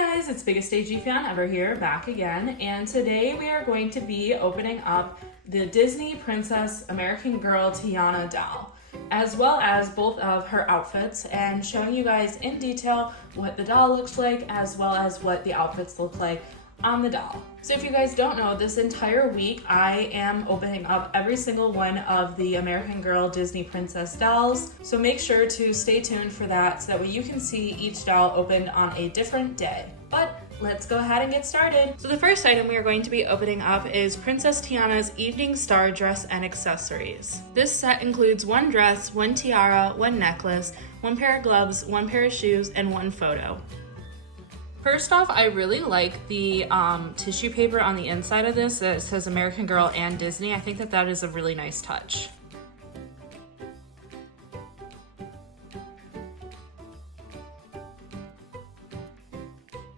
guys, it's BiggestAGFanEVer here, back again, and today we are going to be opening up the Disney Princess American Girl Tiana doll, as well as both of her outfits, and showing you guys in detail what the doll looks like, as well as what the outfits look like on the doll. So if you guys don't know, this entire week I am opening up every single one of the American Girl Disney Princess dolls. So make sure to stay tuned for that so that way you can see each doll opened on a different day. But let's go ahead and get started. So the first item we are going to be opening up is Princess Tiana's Evening Star dress and accessories. This set includes one dress, one tiara, one necklace, one pair of gloves, one pair of shoes, and one photo. First off, I really like the tissue paper on the inside of this that says American Girl and Disney. I think that that is a really nice touch.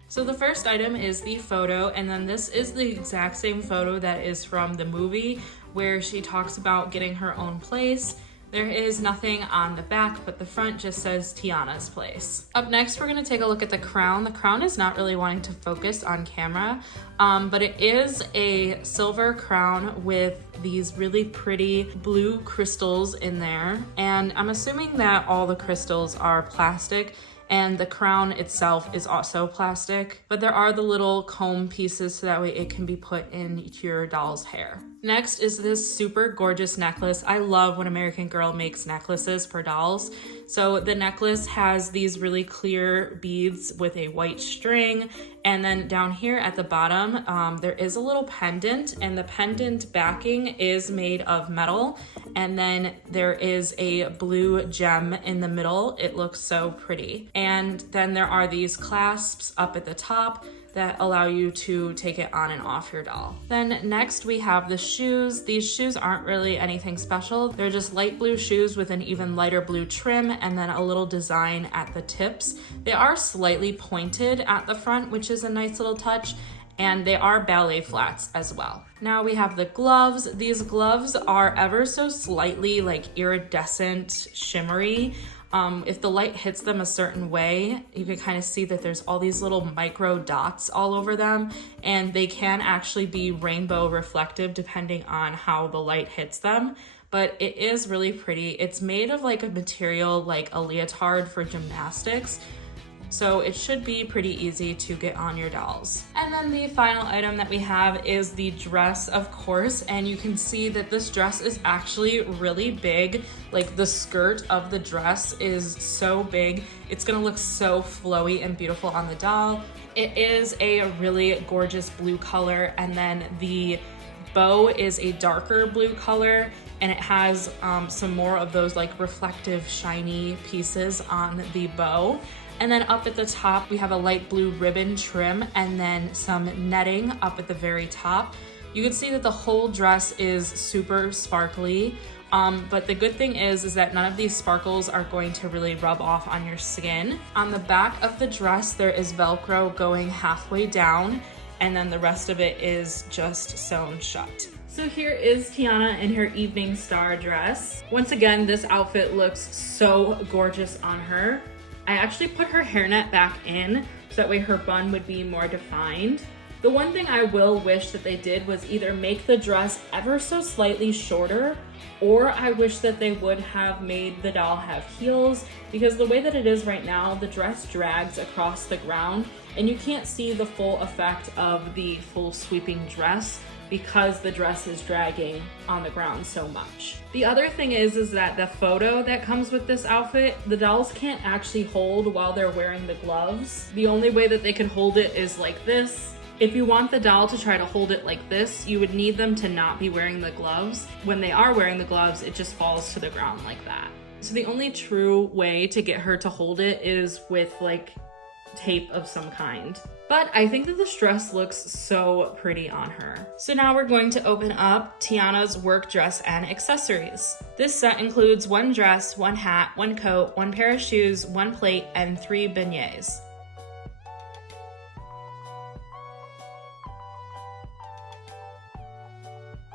So the first item is the photo, and then this is the exact same photo that is from the movie where she talks about getting her own place. There is nothing on the back, but the front just says Tiana's place. Up next, we're gonna take a look at the crown. The crown is not really wanting to focus on camera, but it is a silver crown with these really pretty blue crystals in there. And I'm assuming that all the crystals are plastic, and the crown itself is also plastic, but there are the little comb pieces so that way it can be put into your doll's hair. Next is this super gorgeous necklace. I love when American Girl makes necklaces for dolls. So the necklace has these really clear beads with a white string, and then down here at the bottom there is a little pendant, and the pendant backing is made of metal, and then there is a blue gem in the middle. It looks so pretty. And then there are these clasps up at the top that allow you to take it on and off your doll. Then next we have the shoes. These shoes aren't really anything special. They're just light blue shoes with an even lighter blue trim and then a little design at the tips. They are slightly pointed at the front, which is a nice little touch, and they are ballet flats as well. Now we have the gloves. These gloves are ever so slightly like iridescent, shimmery. If the light hits them a certain way, you can kind of see that there's all these little micro dots all over them, and they can actually be rainbow reflective depending on how the light hits them. But it is really pretty. It's made of like a material like a leotard for gymnastics, so it should be pretty easy to get on your dolls. And then the final item that we have is the dress, of course, and you can see that this dress is actually really big. Like the skirt of the dress is so big. It's gonna look so flowy and beautiful on the doll. It is a really gorgeous blue color, and then the bow is a darker blue color, and it has some more of those like reflective shiny pieces on the bow. And then up at the top, we have a light blue ribbon trim and then some netting up at the very top. You can see that the whole dress is super sparkly, but the good thing is that none of these sparkles are going to really rub off on your skin. On the back of the dress, there is Velcro going halfway down, and then the rest of it is just sewn shut. So here is Tiana in her Evening Star dress. Once again, this outfit looks so gorgeous on her. I actually put her hairnet back in so that way her bun would be more defined. The one thing I will wish that they did was either make the dress ever so slightly shorter, or I wish that they would have made the doll have heels, because the way that it is right now, the dress drags across the ground and you can't see the full effect of the full sweeping dress because the dress is dragging on the ground so much. The other thing is that the photo that comes with this outfit, the dolls can't actually hold while they're wearing the gloves. The only way that they can hold it is like this. If you want the doll to try to hold it like this, you would need them to not be wearing the gloves. When they are wearing the gloves, it just falls to the ground like that. So the only true way to get her to hold it is with like tape of some kind. But I think that this dress looks so pretty on her. So now we're going to open up Tiana's work dress and accessories. This set includes one dress, one hat, one coat, one pair of shoes, one plate, and 3 beignets.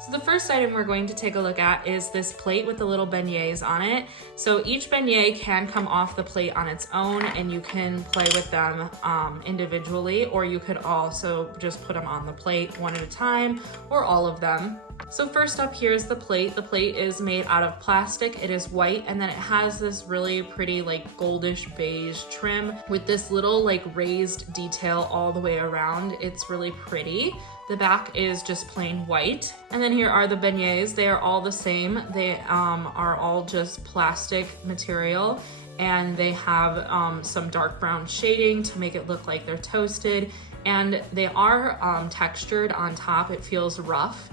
So the first item we're going to take a look at is this plate with the little beignets on it. So each beignet can come off the plate on its own, and you can play with them individually, or you could also just put them on the plate one at a time, or all of them. So first up here is the plate. The plate is made out of plastic. It is white, and then it has this really pretty like goldish beige trim with this little like raised detail all the way around. It's really pretty. The back is just plain white. And then here are the beignets. They are all the same. They are all just plastic material, and they have some dark brown shading to make it look like they're toasted. And they are textured on top. It feels rough.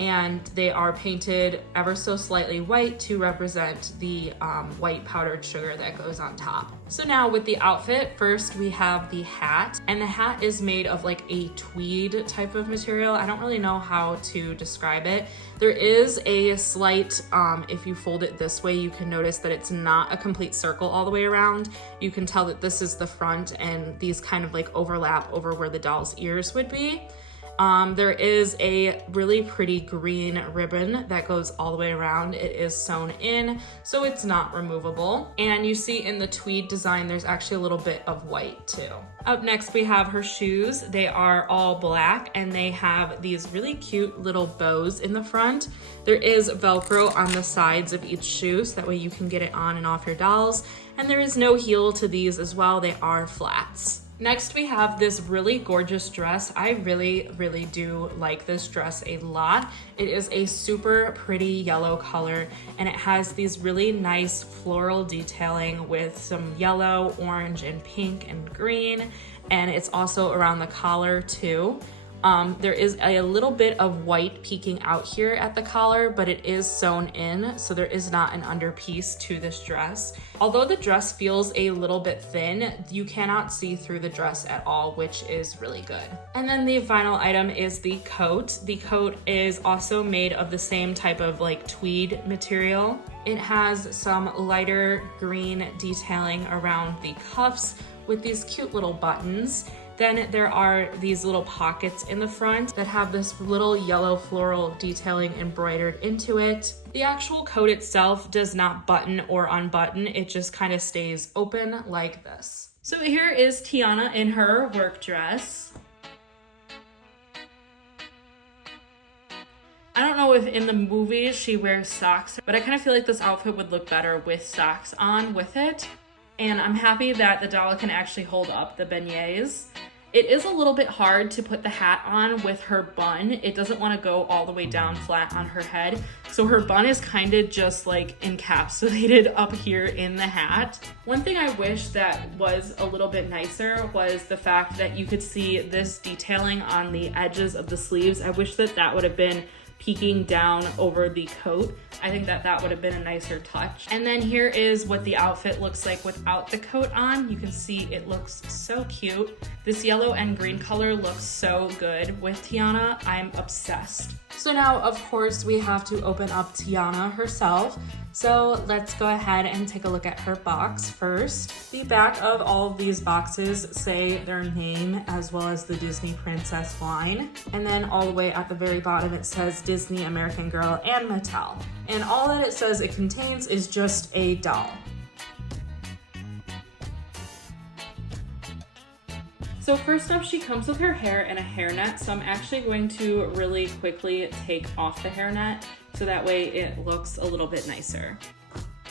And they are painted ever so slightly white to represent the white powdered sugar that goes on top. So now with the outfit, first we have the hat, and the hat is made of like a tweed type of material. I don't really know how to describe it. There is a slight, if you fold it this way, you can notice that it's not a complete circle all the way around. You can tell that this is the front, and these kind of like overlap over where the doll's ears would be. There is a really pretty green ribbon that goes all the way around. It is sewn in, so it's not removable. And you see in the tweed design, there's actually a little bit of white too. Up next, we have her shoes. They are all black, and they have these really cute little bows in the front. There is Velcro on the sides of each shoe, so that way you can get it on and off your dolls. And there is no heel to these as well. They are flats. Next, we have this really gorgeous dress. I really, really do like this dress a lot. It is a super pretty yellow color, and it has these really nice floral detailing with some yellow, orange, and pink and green, and it's also around the collar too. There is a little bit of white peeking out here at the collar, but it is sewn in, so there is not an underpiece to this dress. Although the dress feels a little bit thin, you cannot see through the dress at all, which is really good. And then the final item is the coat. The coat is also made of the same type of like tweed material. It has some lighter green detailing around the cuffs with these cute little buttons. Then there are these little pockets in the front that have this little yellow floral detailing embroidered into it. The actual coat itself does not button or unbutton. It just kind of stays open like this. So here is Tiana in her work dress. I don't know if in the movies she wears socks, but I kind of feel like this outfit would look better with socks on with it. And I'm happy that the doll can actually hold up the beignets. It is a little bit hard to put the hat on with her bun. It doesn't want to go all the way down flat on her head. So her bun is kind of just like encapsulated up here in the hat. One thing I wish that was a little bit nicer was the fact that you could see this detailing on the edges of the sleeves. I wish that that would have been peeking down over the coat. I think that that would have been a nicer touch. And then here is what the outfit looks like without the coat on. You can see it looks so cute. This yellow and green color looks so good with Tiana. I'm obsessed. So now, of course, we have to open up Tiana herself. So let's go ahead and take a look at her box first. The back of all of these boxes say their name as well as the Disney Princess line. And then all the way at the very bottom it says Disney, American Girl, and Mattel. And all that it says it contains is just a doll. So first up, she comes with her hair and a hairnet. So I'm actually going to really quickly take off the hairnet so that way it looks a little bit nicer.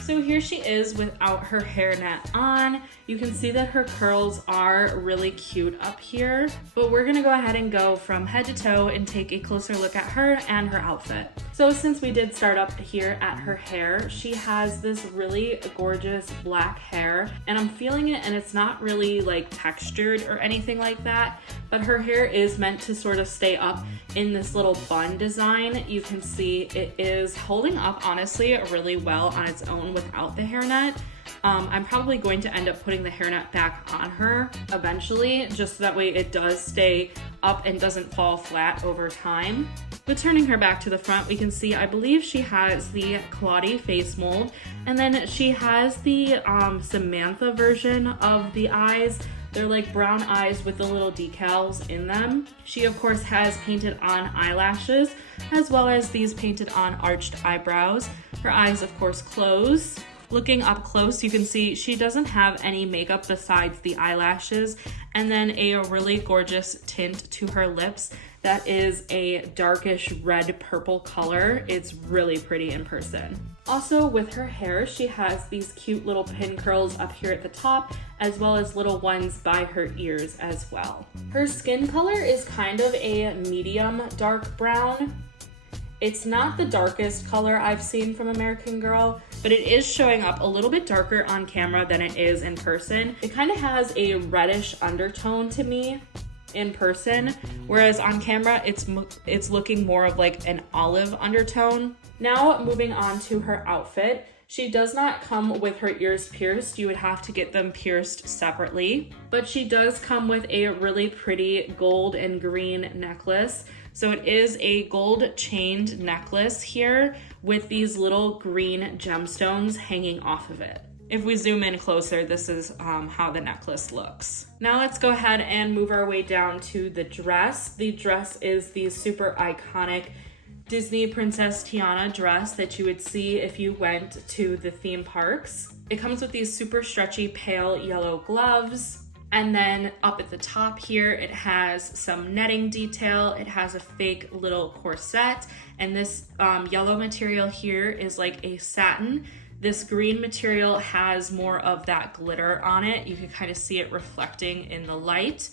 So here she is without her hairnet on. You can see that her curls are really cute up here, but we're gonna go ahead and go from head to toe and take a closer look at her and her outfit. So since we did start up here at her hair, she has this really gorgeous black hair, and I'm feeling it, and it's not really like textured or anything like that, but her hair is meant to sort of stay up in this little bun design. You can see it is holding up honestly really well on its own without the hairnet. I'm probably going to end up putting the hairnet back on her eventually, just so that way it does stay up and doesn't fall flat over time. But turning her back to the front, we can see, I believe she has the Claudie face mold, and then she has the Samantha version of the eyes. They're like brown eyes with the little decals in them. She of course has painted on eyelashes, as well as these painted on arched eyebrows. Her eyes of course close. Looking up close, you can see she doesn't have any makeup besides the eyelashes, and then a really gorgeous tint to her lips that is a darkish red purple color. It's really pretty in person. Also with her hair, she has these cute little pin curls up here at the top, as well as little ones by her ears as well. Her skin color is kind of a medium dark brown. It's not the darkest color I've seen from American Girl, but it is showing up a little bit darker on camera than it is in person. It kind of has a reddish undertone to me in person, whereas on camera it's looking more of like an olive undertone. Now moving on to her outfit. She does not come with her ears pierced. You would have to get them pierced separately, but she does come with a really pretty gold and green necklace. So it is a gold chained necklace here with these little green gemstones hanging off of it. If we zoom in closer, this is how the necklace looks. Now let's go ahead and move our way down to the dress. The dress is the super iconic Disney Princess Tiana dress that you would see if you went to the theme parks. It comes with these super stretchy pale yellow gloves. And then up at the top here, it has some netting detail. It has a fake little corset. And this yellow material here is like a satin. This green material has more of that glitter on it. You can kind of see it reflecting in the light.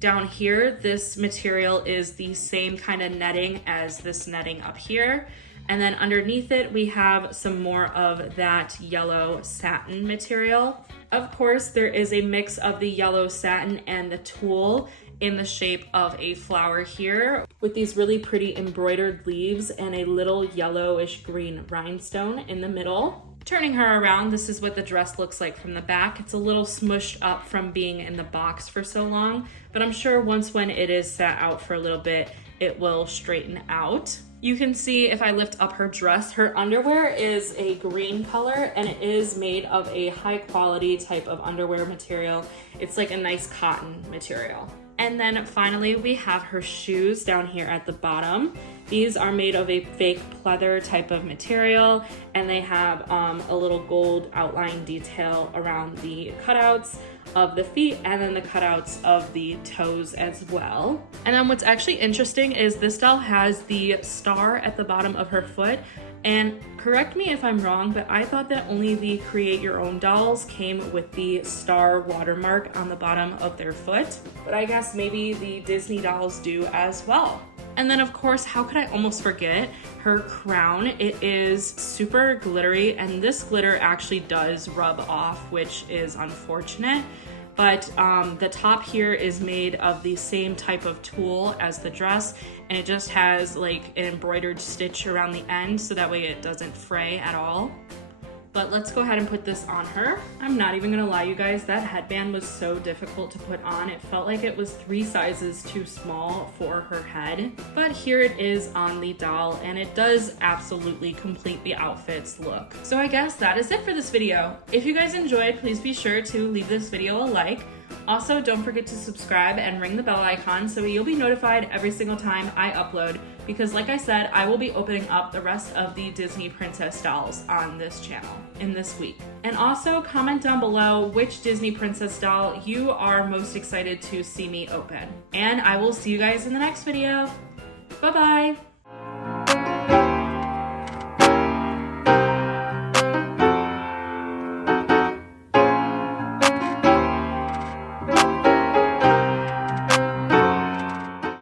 Down here, this material is the same kind of netting as this netting up here. And then underneath it, we have some more of that yellow satin material. Of course, there is a mix of the yellow satin and the tulle in the shape of a flower here with these really pretty embroidered leaves and a little yellowish green rhinestone in the middle. Turning her around, this is what the dress looks like from the back. It's a little smushed up from being in the box for so long, but I'm sure when it is sat out for a little bit, it will straighten out. You can see if I lift up her dress, her underwear is a green color and it is made of a high quality type of underwear material. It's like a nice cotton material. And then finally we have her shoes down here at the bottom. These are made of a fake pleather type of material and they have a little gold outline detail around the cutouts of the feet and then the cutouts of the toes as well. And then what's actually interesting is this doll has the star at the bottom of her foot. And correct me if I'm wrong, but I thought that only the Create Your Own dolls came with the star watermark on the bottom of their foot. But I guess maybe the Disney dolls do as well. And then of course, how could I almost forget her crown? It is super glittery and this glitter actually does rub off, which is unfortunate. But the top here is made of the same type of tulle as the dress, and it just has like an embroidered stitch around the end so that way it doesn't fray at all. But let's go ahead and put this on her. I'm not even gonna lie, you guys, that headband was so difficult to put on. It felt like it was 3 sizes too small for her head. But here it is on the doll, and it does absolutely complete the outfit's look. So I guess that is it for this video. If you guys enjoyed, please be sure to leave this video a like. Also, don't forget to subscribe and ring the bell icon so you'll be notified every single time I upload, because like I said, I will be opening up the rest of the Disney Princess dolls on this channel in this week. And also comment down below which Disney Princess doll you are most excited to see me open. And I will see you guys in the next video. Bye-bye!